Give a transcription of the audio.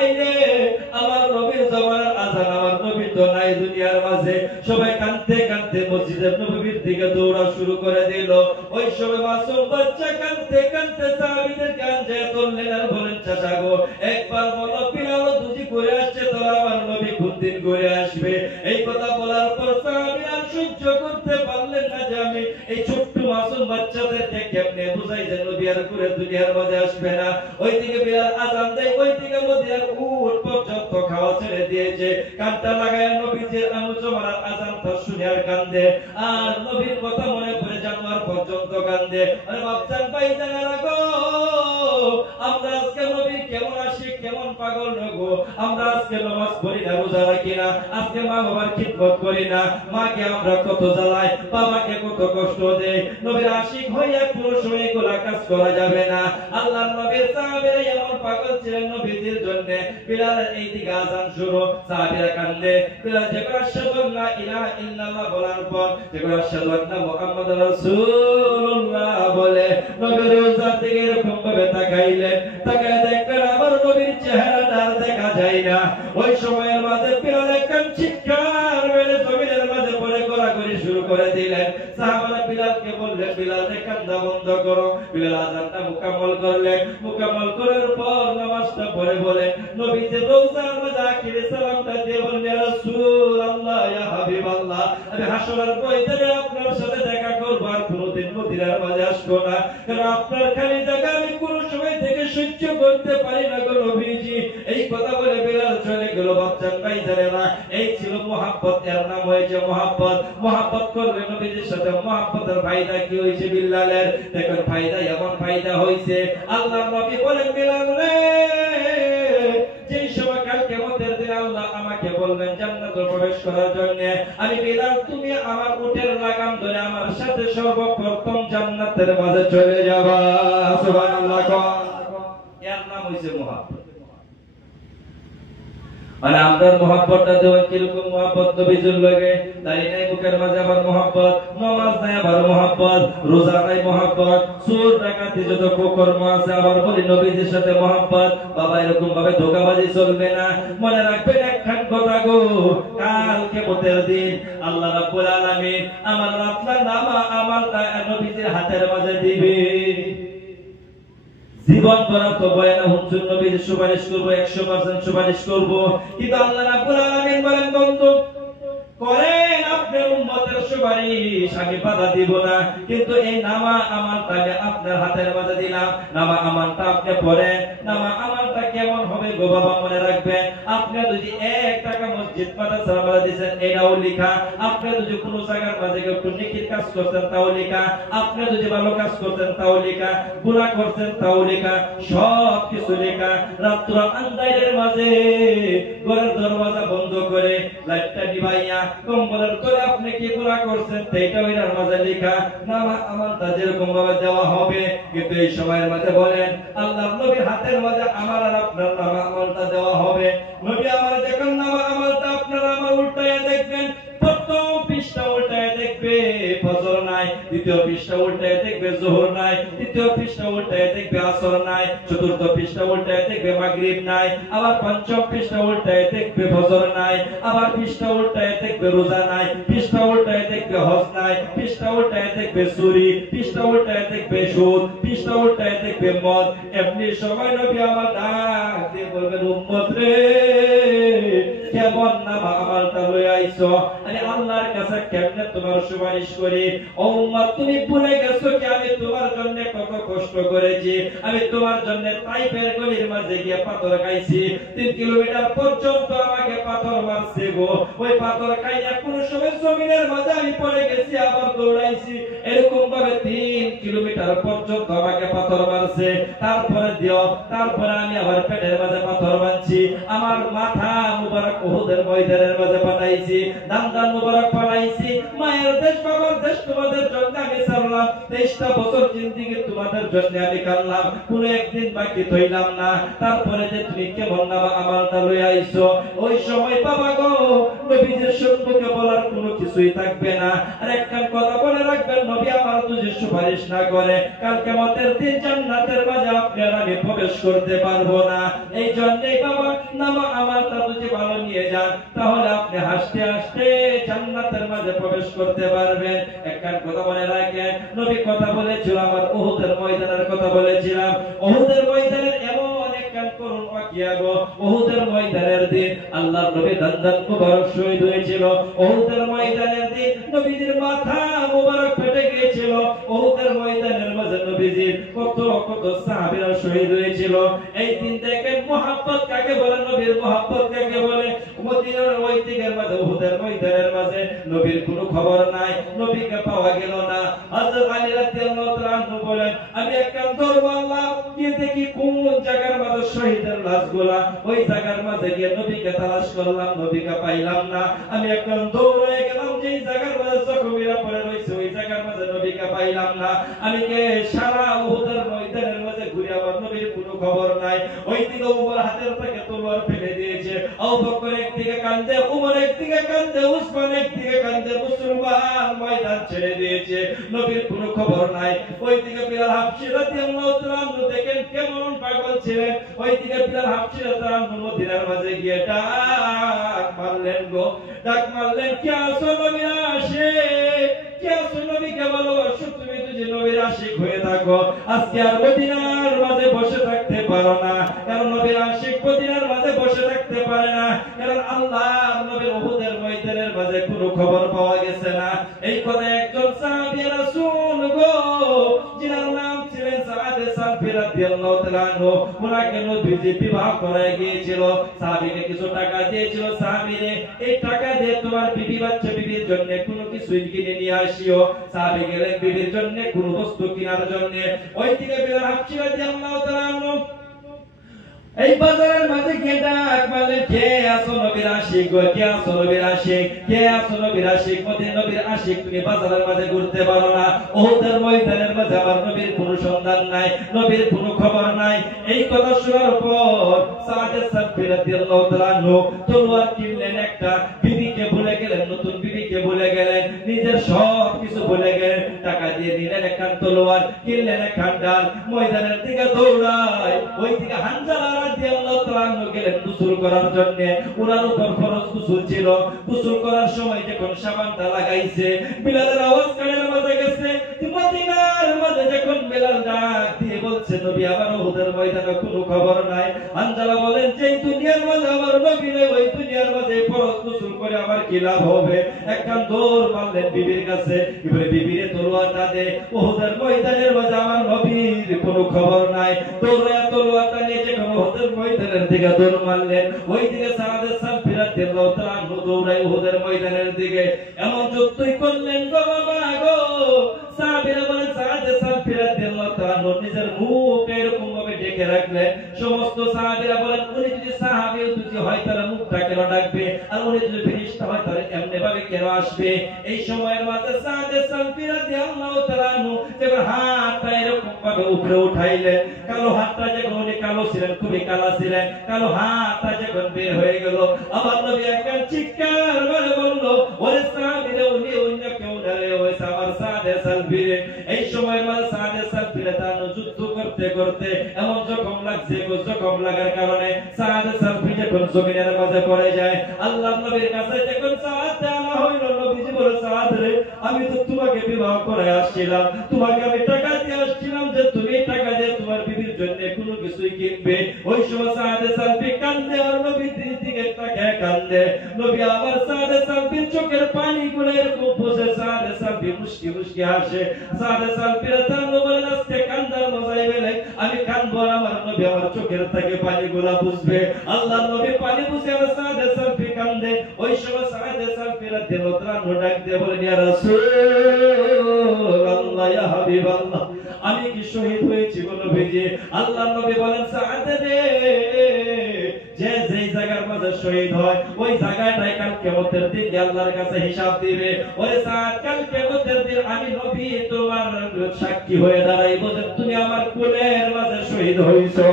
নাই রে, আমার নবীর জমানার আযান আমার নবী তো নাই দুনিয়ার মাঝে। সবাই কাঁদতে কাঁদতে মসজিদের নববীর দিকে দৌড়া শুরু করে দিল। ওই সময় মাসুম বাচ্চা কাঁদতে কাঁদতে সাহাবীদের কাঁদে ধরলেন আর বলেন, চাচা গো একবার বলো বিলাল দুজি করে আসছে, তোরা আমার নবী কোন দিন করে আসবে? এই কথা বলার পর সাহাবীরা সহ্য করতে পারলেন না যে আমি এই ছোট্ট মাসুম বাচ্চাদেরকে কেমনে বুঝাই যে নবী আর করে দুনিয়ার মাঝে আসবে না। ওইদিকে বিলাল আযান দেয়, ওইদিকে মদিনার উট পর্যন্ত খাওয়া ছেড়ে দিয়েছে, কানটা লাগায় নবীজির আমুজমার আযানটা শুনে আর কান্দে, আর নবীর কথা মনে পড়ে জানোয়ার পর্যন্ত কান্দে। আরে বাপজান ভাই জানারা গো, আমরা আজকে নবীর কেমন আশিক কেমন পাগল নগো, আমরা আজকে নামাজ পড়ি না, রোজা রাখি না, আজকে মা বাবার খিদমত করি না, মাকে আমরা কত জ্বালাই, বাবাকে কত কষ্ট দেই। নবীর আশিক হইয়া পুরো সময় এগুলা কাজ করা যাবে না। আল্লাহর নবীর সাহাবীরা এমন পাগল ছিলেন নবীজির জন্য। বিলালের এই দিকে আযান শুরু, সাহাবীরা কান্দে। বিলাল যখন আশহাদু আল্লা ইলাহা ইল্লাল্লাহ বলার পর যখন আশহাদু আন্না মুহাম্মাদুর রাসূলুল্লাহ বলে, নবীর রওজার দিকে এরকম ভাবে তাকাইলেন, তাকায় দেখলেন আমার নবীর চেহারাটা আর দেখা যায় না। ওই সময়ের মাঝে বিলাল একখান চিৎকার মেরে জমিনের মাঝে পড়ে গড়াগড়ি শুরু করে দিলেন। সাহাবারা বিলালকে বললেন, বিলাল কান্না বন্ধ করো। বিলাল আযানটা মুকাম্মল করলেন, মুকাম্মল করার পর নামাজটা পড়ে বলেন, নবীজি রওজার মাঝে আখিরে সালামটা দিয়ে বললেন, ইয়া রাসূলুল্লাহ ইয়া হাবিবাল্লাহ, আমি হাসরের ময়দানে আপনার সাথে দেখা করব, আর কোনদিন মদিনার মাঝে আসবো না, কারণ আপনার খালি জায়গা আমি কোন সময় থেকে সহ্য করতে পারি না গো নবীজি। এই কথা বলে বিলাল চলে গেল। বাচ্চান ভাই জানেনা, এই ছিল মুহাব্বত, এর নাম হয়েছে মুহাব্বত। মুহাব্বত করলে নবীজির সাথে মুহাব্বতের ফায়দা কি হয়েছে বিলালের? দেখুন ফায়দা এমন ফায়দা হয়েছে, আল্লাহর নবী বলেন, বিলাল রে, যেই সময় কাল কিয়ামতের দিন আল্লাহ আমাকে বলবেন জান্নাতে প্রবেশ করার জন্য, আমি বিলাল তুমি আমার উটের লাগাম ধরে আমার সাথে সর্বপ্রথম জান্নাতের মাঝে চলে যাবা। সুবহানাল্লাহ। এর নাম হইছে মুহাব্বত। আর আমরার মুহাব্বতটা দেওয়া কিরকম মুহাব্বত নবীজির লাগে? দাড়ি নাই মুখের মাঝে আবার মুহাব্বত, নামাজ নাই আবার মুহাব্বত, রোজা নাই মুহাব্বত, চোর ডাকাতি যত কুকর্ম আছে আবার বলি নবীজির সাথে মুহাব্বত। বাবা এরকম ভাবে ধোঁকাবাজি চলবে না। মনে রাখবেন একখান কথা গো, কাল কিয়ামতের দিন আল্লাহ রাব্বুল আলামিন আমার আপনার নামা আমার নবীজির হাতের মাঝে দিবে। জীবন ভরা তো বয়ানা হুজুর নবীর সুপারিশ করব, 100% সুপারিশ করব, কিন্তু আল্লাহ রাব্বুল আলামিন বলেন, বন্ধু করেন আপনার উম্মতের সুপারিশ, আমি বাধা দিব না, কিন্তু এই নামা আমানটা আমি আপনার হাতের মাঝে দিলাম, নামা আমানটা আপনি পড়েন। নামা আমানটা কেমন হবে গো বাবা মনে রাখবেন, আপনি যদি 1 টাকা মসজিদ মাদ্রাসার মাঝে দিবেন এটাও লেখা, আপনি যদি কোনো জায়গার মাঝে একটু নেকির কাজ করতেন তাও লেখা, আপনি যদি ভালো কাজ করতেন তাও লেখা, গুনাহ করতেন তাও লেখা, সব কিছু লেখা। রাত্র আন্ধারের মাঝে ঘরের দরওয়াজা বন্ধ করে লাইটটা নিভাইয়া কম্বলের তলে আপনি কি গুনাহ করছেন সেইটা ওইটার মাঝে লেখা। নামা আমানটা যেরকম ভাবে দেওয়া হবে, কিন্তু এই সময়ের মাঝে বলেন আল্লাহর নবীর হাতের মাঝে আমার আর আপনার নামা আমানটা দেওয়া হবে। নবী আমার যখন নামা আমানটা আপনারা আমার উল্টায়া দেখবেন, প্রথম পৃষ্ঠা উল্টায় দেখবে ফজর নাই, দ্বিতীয় পৃষ্ঠা উল্টায় দেখবে যোহর নাই, তৃতীয় পৃষ্ঠা উল্টায় দেখবে আসর নাই, চতুর্থ পৃষ্ঠা উল্টায় দেখবে মাগরিব নাই, আবার পঞ্চম পৃষ্ঠা উল্টায় দেখবে ফজর নাই, আবার পৃষ্ঠা উল্টায় দেখবে রোজা নাই, পৃষ্ঠা উল্টায় দেখবে হজ নাই, পৃষ্ঠা উল্টায় দেখবে চুরি, পৃষ্ঠা উল্টায় দেখবে সুদ, পৃষ্ঠা উল্টায় দেখবে মদ। এমনি সময় নবী আমার ডাক দিয়ে বলবেন, উম্মত রে কেমন নামা আমালটা লই আইছো, আমি আল্লাহর কাছে কেমনে তোমার সুপারিশ করি? ও উম্মত তুমি ভুলে গেছো কি আমি তোমার জন্য কত কষ্ট করেছি? আমি তোমার জন্য তাইফের গলির মাঝে গিয়ে পাথর খাইছি, 3 কিলোমিটার পর্যন্ত আমাকে পাথর মারছে গো। ওই পাথর খাইয়া কোন সময় জমিনের মাঝে আমি পড়ে গেছি, আবার দৌড়াইছি, এরকম ভাবে 3 কিলোমিটার পর্যন্ত আমাকে পাথর মারছে। তারপরে আমি আবার পেটের মাঝে পাথর মারছি, আমার মাথা মুবারক উহুদ ওহুদের ময়দানের মাঝে পাঠাইছি, দান মুবারক পাঠাইছি, মায়ের দেশ বাবার দেশ তোমাদের জন্য আমি ছাড়লাম, 23টা বছর জিন্দেগি তোমাদের জন্য আমি কাটলাম, কোনো একদিন বাকি থইলাম না। তারপরে যে তুমি কেমন নামা আমলটা লই আইছো, ওই সময় বাবা গো নবীজির সম্পর্কে বলার কোনো কিছুই থাকবে না। আর একটা কথা বলে রাখবেন, নবী আমার যদি সুপারিশ না করে কাল কিয়ামতের দিন জান্নাতের মাঝে আপনারা আমি প্রবেশ করতে পারবো না। এই জন্যই বাবা নামা আমলটা যদি ভালো নিয়ে যান তাহলে আপনি হাসতে হাসতে জান্নাতের মাঝে প্রবেশ করতে পারবেন। একটা কথা মনে রাখেন, নবী কথা বলেছিল, আমার উহুদের ময়দানের কথা বলেছিলাম, উহুদের ময়দানের এমন একটা করুণ ওয়াকিয়া গো, উহুদের ময়দানের দিন আল্লাহর নবী দান মুবারক শহীদ হয়েছিল, উহুদের ময়দানের দিন নবীজির মাথা মুবারক ফেটে গিয়েছিল, উহুদের ময়দানের মাঝে নবীজির কত কত সাহাবীরা শহীদ হয়েছিল। এই দিন দেখেন মুহাব্বত কাকে বলে, নবীর মুহাব্বত কাকে বলে। মদিনার ওই দিকের মাঝে উহুদের ময়দানের মাঝে নবীর কোনো খবর নাই, নবীকে পাওয়া গেল না। হযরত আলী রাদিয়াল্লাহু তাআলা আনহু বলেন, আমি একটা দরবাল্লাহ গিয়ে দেখি কোন জায়গার মাঝে শহীদের লাশগুলা, ওই জায়গার মাঝে গিয়ে নবীকে তালাশ করলাম, নবীকে পাইলাম না। আমি একটা দৌড়ে গেলাম যে জায়গার মাঝে জখমিরা পড়ে রয়েছে, ওই জায়গার মাঝে নবীকে পাইলাম না। আমি কে সারা উহুদের ময়দানের মাঝে ঘুরে আবার নবীর কোনো খবর নাই। ওই দিকে উমর হাতের থেকে তলোয়ার ফেলে দিয়েছে, আবু বকর একদিকে কাঁদে, উমর একদিকে কাঁদে, উসমান একদিকে কাঁদে, মুসলমান ময়দান ছেড়ে দিয়েছে, নবীর কোনো খবর নাই। ওই দিকে বিলাল হাবশী রাদিয়াল্লাহু তাআলা আনহু দেখেন কেমন পাগল ছিলেন, ওই দিকে বিলাল হাবশী রাদিয়াল্লাহু আনহু মদিনার মাঝে গিয়ে ডাক মারলেন গো, ডাক মারলেন, কে আছো নবীর আশিক, কে আছো নবীকে ভালোবাসো, তুমি যদি নবীর আশিক হয়ে থাকো আজকে আর মদিনার মাঝে বসে থাকতে পারো না। কারণ নবীর আশিক মদিনার মাঝে বসে থাকতে পারে না, কারণ আল্লাহর নবীর উহুদের ময়দানের মাঝে কোনো খবর পাওয়া গেছে না। এই কথা একজন সাহাবী রাসূল গো, যার নাম ছিলেন সাআদ সালফি রাদিয়াল্লাহু তাআলা আনহু, ওনাকে নবীজি বিবাহ করায় গিয়েছিল, সাহাবীকে কিছু টাকা দিয়েছিল, সাহাবীরে এই টাকা দিয়ে তোমার বিবি বাচ্চা বিবির জন্য কোনো কিছু কিনে নিয়ে আসিও। সাহাবী গেলেন বিবির জন্য কোনো বস্তু কেনার জন্য। ওই দিকে বিলাল হাবশী রাদিয়াল্লাহু তাআলা আনহু এই বাজারের মাঝে কে ডাক মারলেন, কে আছো নবীর আশিক গো, কে আছো নবীর আশিক, কে আছো নবীর আশিক, মদিনার নবীর আশিক তুমি বাজারের মাঝে ঘুরতে পারো না, উহুদের ময়দানের মাঝে আমার নবীর কোনো সন্ধান নাই, নবীর কোনো খবর নাই। এই কথা শোনার পর সাআদ সালফি রাদিয়াল্লাহু তাআলা আনহু তলোয়ার কিনলেন একটা, বিবিকে ভুলে গেলেন, নতুন বিবিকে ভুলে গেলেন, নিজের সব কিছু ভুলে গেলেন, টাকা দিয়ে নিলেন একটা তলোয়ার, কিনলেন একটা ডাল, ময়দানের দিকে দৌড়ায়। ওই দিকে হানজালা রাদিয়াল্লাহু তাআলা আনহু গেলেন গোসল করার জন্য, ওনার উপর ফরজ গোসল ছিল। গোসল করার সময় যখন সাবানটা লাগাইছে, বিলালের আওয়াজ কানের মাঝে গেছে, মদিনার মাঝে যখন বিলাল ডাক দিয়ে বলছে, নবী আমার উহুদের ময়দানে কোনো খবর নাই। হানজালা বলেন, যে দুনিয়ার মাঝে আমার নবী নেই, ওই দুনিয়ার মাঝে ফরজ গোসল করে আমার কি লাভ হবে? একখান দৌড় মারলেন বিবির কাছে, এবারে বিবিরে তলোয়ারটা দে, উহুদের ময়দানের মাঝে আমার নবীর কোনো খবর নাই। দৌড়ে তলোয়ারটা নিয়ে যখন উহুদের ময়দানের দিকে দৌড় মারলেন, ওই দিকে সাআদ সালফি রাদিয়াল্লাহু তাআলা আনহু দৌড়ায় উহুদের ময়দানের দিকে। এমন যুদ্ধই করলেন গো বাবা গো, সাহাবীরা বলেন সাআদ সালফি রাদিয়াল্লাহু তাআলা আনহু নিজের মুখ এরকম ভাবে ঢেকে রাখলেন। সমস্ত সাহাবীরা বলেন, উনি যদি সাহাবী যদি হয় তাহলে মুখটা কেন ঢাকবে, আর উনি যদি ফেরেশতা হয় তাহলে এমনি ভাবে কেন আসবে? এই সময়ের মাঝে সাআদ সালফি রাদিয়াল্লাহু তাআলা আনহু যখন হাতটা এরকম ভাবে উপরে উঠাইলেন, কালো হাতটা যখন, উনি কালো ছিলেন, খুবই কালো ছিলেন, কালো হাতটা যখন বের হয়ে গেল, আমার নবী একটা চিৎকার করে বলল, ওরে সাহাবীরা, উনি অন্য কেউ না রে, ওই আমার সাআদ সালফি। এই সময়ের মাঝে সাআদ সালফি রাদিয়াল্লাহু আনহু যুদ্ধ করতে করতে এমন জখম লাগছে, জখম লাগার কারণে সাআদ সালফি যখন জমিনের মাঝে পড়ে যায়, আল্লাহর নবীর কাছে যখন সাআদ আনা হইল, নবীজি বলে, সাআদ রে, আমি তো তোমাকে বিবাহ করে আসছিলাম, তোমাকে আমি টাকা দিয়ে আসছিলাম যে তুমি টাকা দিয়ে তোমার বিবির জন্য কোনো কিছুই কিনবে। ওই সময় সাআদ সালফি কান্দে, আর নবীর দিকে তাকায় কান্দে। নবী আবার সাআদ সালফির চোখের পানিগুলো এরকম বসে, সাআদ সালফি মুস্কি মুস্কি হাসে। সাআদ সালফি রাদিয়াল্লাহু বলেন, আজকে কান্দার মজাই বেলে, আমি কান্দবো, আমার নবী আমার চোখের থেকে পানিগুলো বুঝবে। আল্লাহর নবী পানি বুঝে আর সাআদ সালফি কান্দে। ওই সময় সাআদ সালফি রাদিয়াল্লাহু তাআলা ডাক দিয়ে বলেন, ইয়া রাসূলুল্লাহ, ইয়া হাবিবাল্লাহ, আমি কি শহীদ হয়েছি গো নবীজি? আল্লাহর নবী বলেন, সাআদ রে, যে যেই জায়গার মাঝে শহীদ হয় ওই জায়গাটাই কাল কিয়ামতের দিন আল্লাহর কাছে হিসাব দিবে। ওই সাত কাল কিয়ামতের দিন আমি নবী তোমার সাক্ষী হয়ে দাঁড়াইবো যে তুমি আমার কোলের মাঝে শহীদ হইছো।